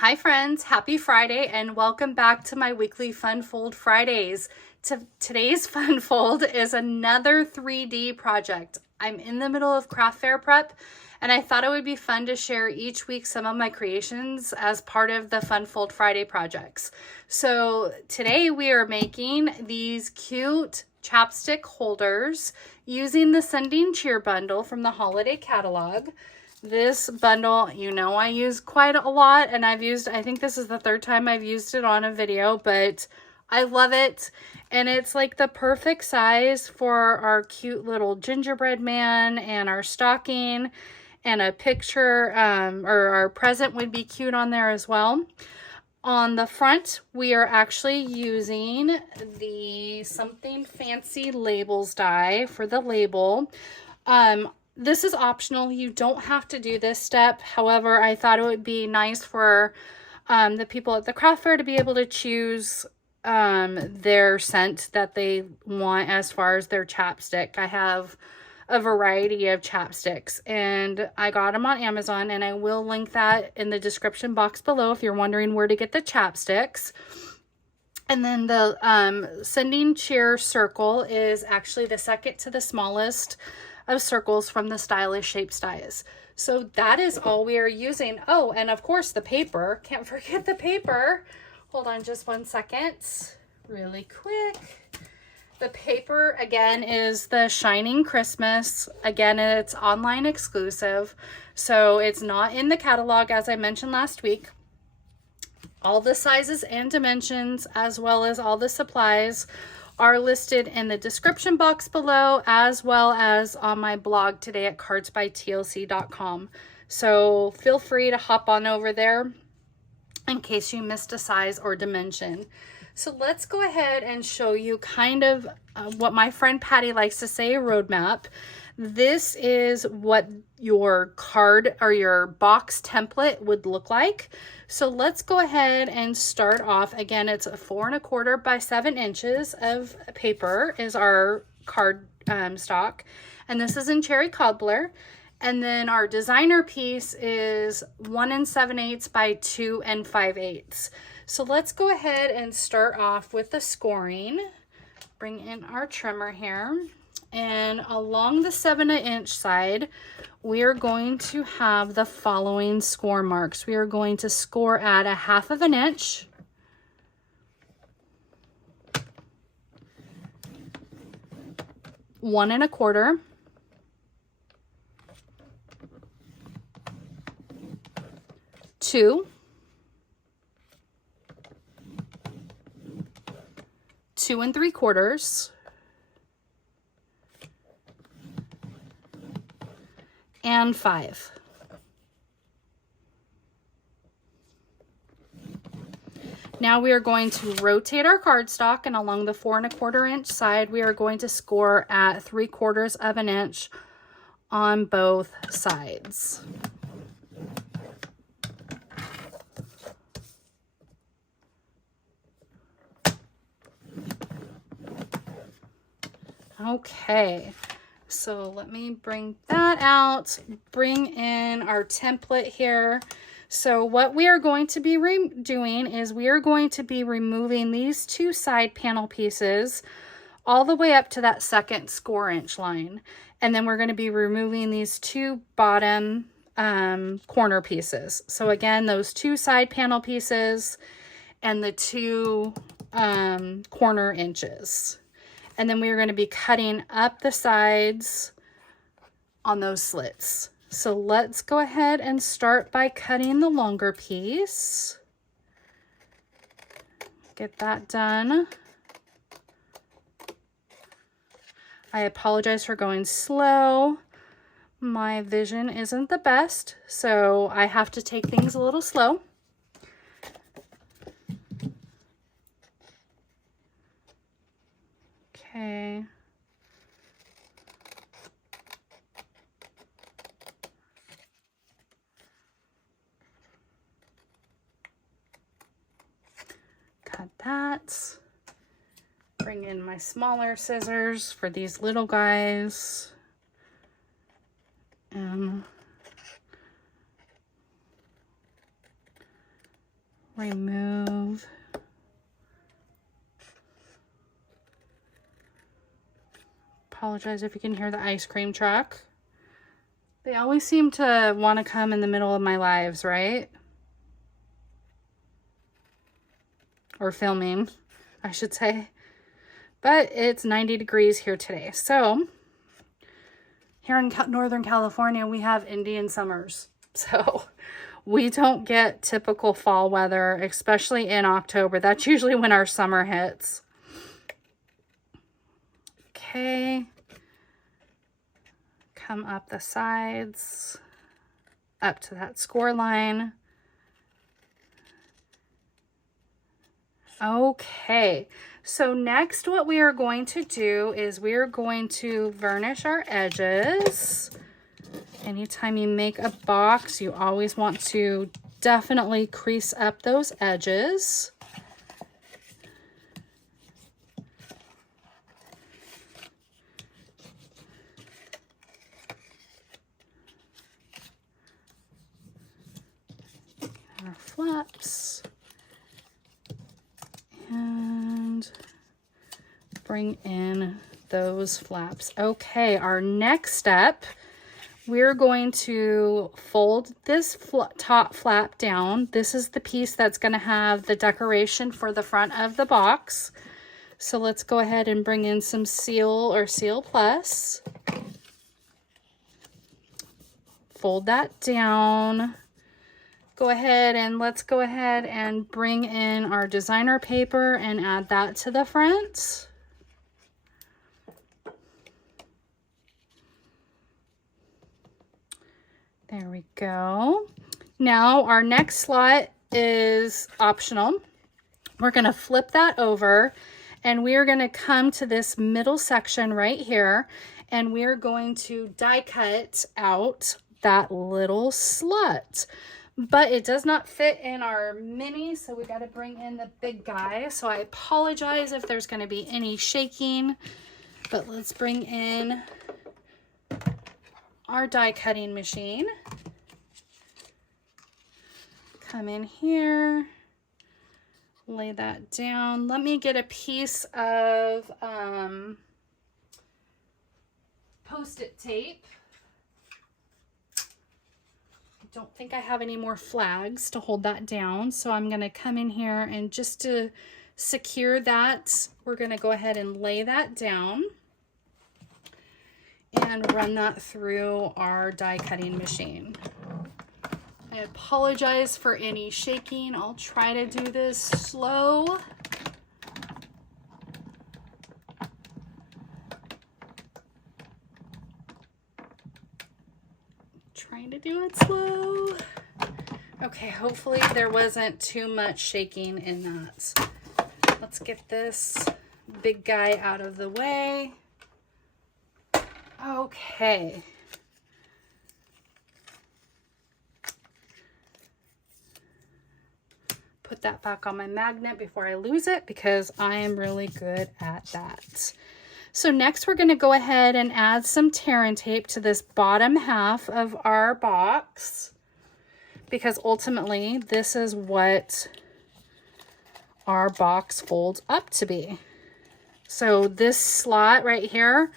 Hi friends, happy Friday and welcome back to my weekly Fun Fold Fridays. Today's Fun Fold is another 3D project. I'm in the middle of craft fair prep and I thought it would be fun to share each week some of my creations as part of the Fun Fold Friday projects. So today we are making these cute chapstick holders using the Sending Cheer bundle from the holiday catalog. This bundle, you know, I use quite a lot, and I think this is the third time I've used it on a video, but I love it. And it's like the perfect size for our cute little gingerbread man and our stocking, and a picture or our present would be cute on there as well. On the front, we are actually using the Something Fancy Labels die for the label. This is optional. You don't have to do this step. However, I thought it would be nice for the people at the craft fair to be able to choose their scent that they want as far as their chapstick. I have a variety of chapsticks and I got them on Amazon, and I will link that in the description box below if you're wondering where to get the chapsticks. And then the Sending Cheer circle is actually the second to the smallest of circles from the Stylish Shapes dies. So that is all we are using. Oh, and of course the paper. Can't forget the paper. Hold on just one second. Really quick. The paper, again, is the Shining Christmas. Again, it's online exclusive, so it's not in the catalog, as I mentioned last week. All the sizes and dimensions, as well as all the supplies, are listed in the description box below, as well as on my blog today at cardsbytlc.com. So feel free to hop on over there in case you missed a size or dimension. So let's go ahead and show you kind of what my friend Patty likes to say, a roadmap. This is what your card or your box template would look like. So let's go ahead and start off. Again, it's a 4 1/4 by 7 inches of paper is our card stock. And this is in Cherry Cobbler. And then our designer piece is 1 7/8 by 2 5/8. So let's go ahead and start off with the scoring. Bring in our trimmer here. And along the 7-inch side, we are going to have the following score marks. We are going to score at 1/2 inch, 1 1/4, 2, 2 3/4, and 5. Now we are going to rotate our cardstock, and along the 4 1/4 inch side, we are going to score at 3/4 inch on both sides. Okay. So let me bring that out, bring in our template here. So what we are going to be doing is we are going to be removing these 2 side panel pieces all the way up to that second score inch line. And then we're going to be removing these 2 bottom corner pieces. So again, those 2 side panel pieces and the 2 corner inches. And then we're going to be cutting up the sides on those slits. So let's go ahead and start by cutting the longer piece. Get that done. I apologize for going slow. My vision isn't the best, so I have to take things a little slow. Okay. Cut that. Bring in my smaller scissors for these little guys. And remove. Apologize if you can hear the ice cream truck. They always seem to want to come in the middle of my lives, right? Or filming, I should say. But it's 90 degrees here today. So here in Northern California, we have Indian summers. So we don't get typical fall weather, especially in October. That's usually when our summer hits. Okay. Come up the sides, up to that score line. Okay, so next what we are going to do is we are going to varnish our edges. Anytime you make a box, you always want to definitely crease up those edges. Our flaps. And bring in those flaps. Okay, our next step, we're going to fold this top flap down. This is the piece that's going to have the decoration for the front of the box. So let's go ahead and bring in some Seal or Seal Plus. Fold that down. Go ahead and let's go ahead and bring in our designer paper and add that to the front. There we go. Now our next slot is optional. We're going to flip that over and we are going to come to this middle section right here and we are going to die cut out that little slot. But it does not fit in our mini, so we got to bring in the big guy. So I apologize if there's going to be any shaking, but let's bring in our die cutting machine. Come in here, lay that down. Let me get a piece of Post-it tape. Don't think I have any more flags to hold that down, so I'm going to come in here and just to secure that, we're going to go ahead and lay that down and run that through our die cutting machine. I apologize for any shaking. I'll try to do this slow. Trying to do it slow. Okay, hopefully there wasn't too much shaking in that. Let's get this big guy out of the way. Okay. Put that back on my magnet before I lose it because I am really good at that. So next we're going to go ahead and add some tear and tape to this bottom half of our box because ultimately this is what our box folds up to be. So this slot right here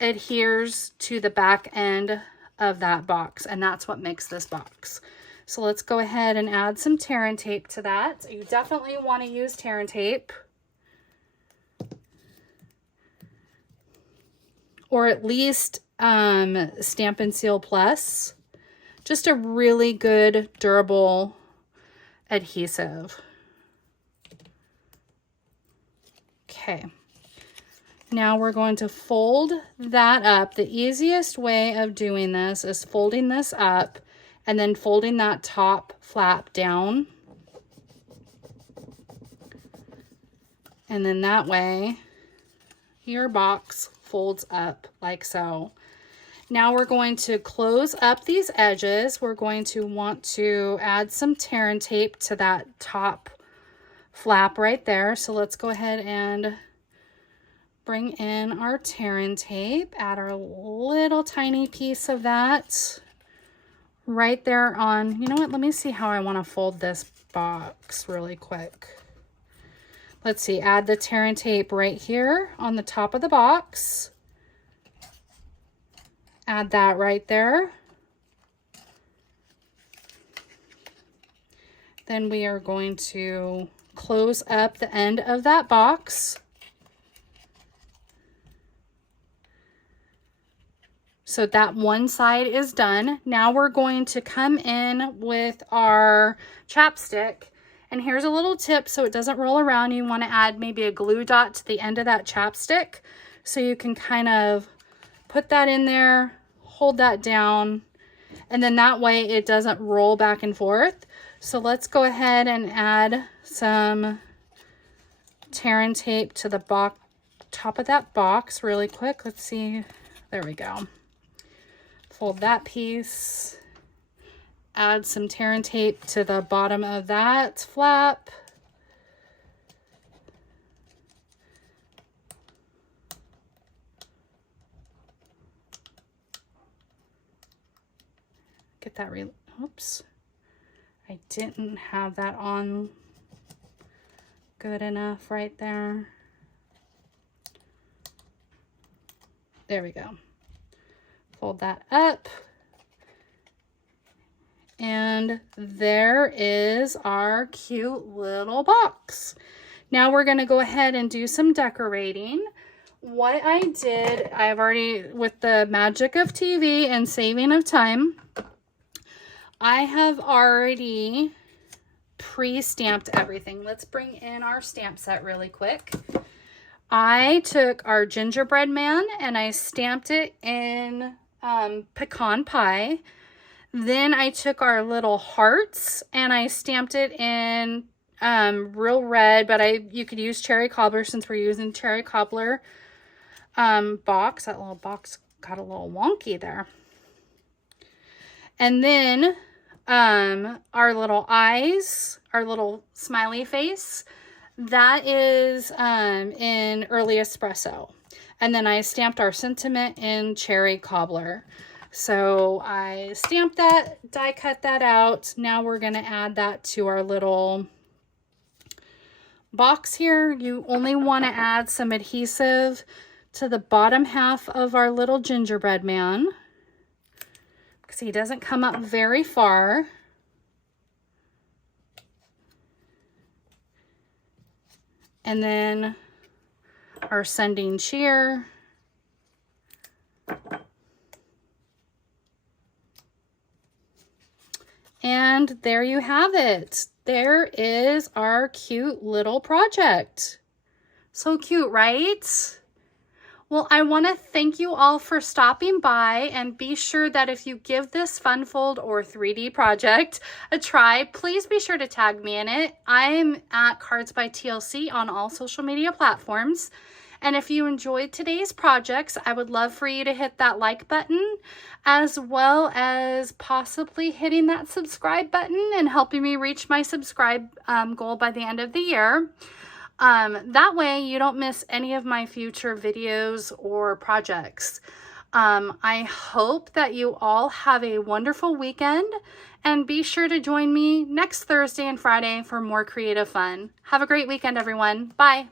adheres to the back end of that box and that's what makes this box. So let's go ahead and add some tear and tape to that. You definitely want to use tear and tape. Or at least Stampin' Seal Plus. Just a really good, durable adhesive. Okay. Now we're going to fold that up. The easiest way of doing this is folding this up and then folding that top flap down. And then that way, your box folds up like so. Now we're going to close up these edges. We're going to want to add some tear and tape to that top flap right there. So let's go ahead and bring in our tear and tape, add our little tiny piece of that right there on, you know what, let me see how I want to fold this box really quick. Let's see, add the tear and tape right here on the top of the box. Add that right there. Then we are going to close up the end of that box. So that one side is done. Now we're going to come in with our chapstick. And here's a little tip so it doesn't roll around. You want to add maybe a glue dot to the end of that chapstick. So you can kind of put that in there, hold that down, and then that way it doesn't roll back and forth. So let's go ahead and add some tear and tape to the top of that box really quick. Let's see. There we go. Fold that piece. Add some tear and tape to the bottom of that flap. Get that oops. I didn't have that on good enough right there. There we go. Fold that up. And there is our cute little box. Now we're going to go ahead and do some decorating. What I did, I've already, with the magic of TV and saving of time, I have already pre-stamped everything. Let's bring in our stamp set really quick. I took our gingerbread man and I stamped it in pecan pie. Then I took our little hearts and I stamped it in real red, but you could use cherry cobbler since we're using cherry cobbler box. That little box got a little wonky there. And then our little eyes, our little smiley face, that is in early espresso. And then I stamped our sentiment in cherry cobbler. So I stamped that, die cut that out. Now we're going to add that to our little box here. You only want to add some adhesive to the bottom half of our little gingerbread man, because he doesn't come up very far. And then our sending cheer. And there you have it. There is our cute little project. So cute, right? Well, I want to thank you all for stopping by, and be sure that if you give this fun fold or 3D project a try, please be sure to tag me in it. I'm at cardsbytlc on all social media platforms. And if you enjoyed today's projects, I would love for you to hit that like button, as well as possibly hitting that subscribe button and helping me reach my subscribe goal by the end of the year. That way you don't miss any of my future videos or projects. I hope that you all have a wonderful weekend, and be sure to join me next Thursday and Friday for more creative fun. Have a great weekend, everyone. Bye.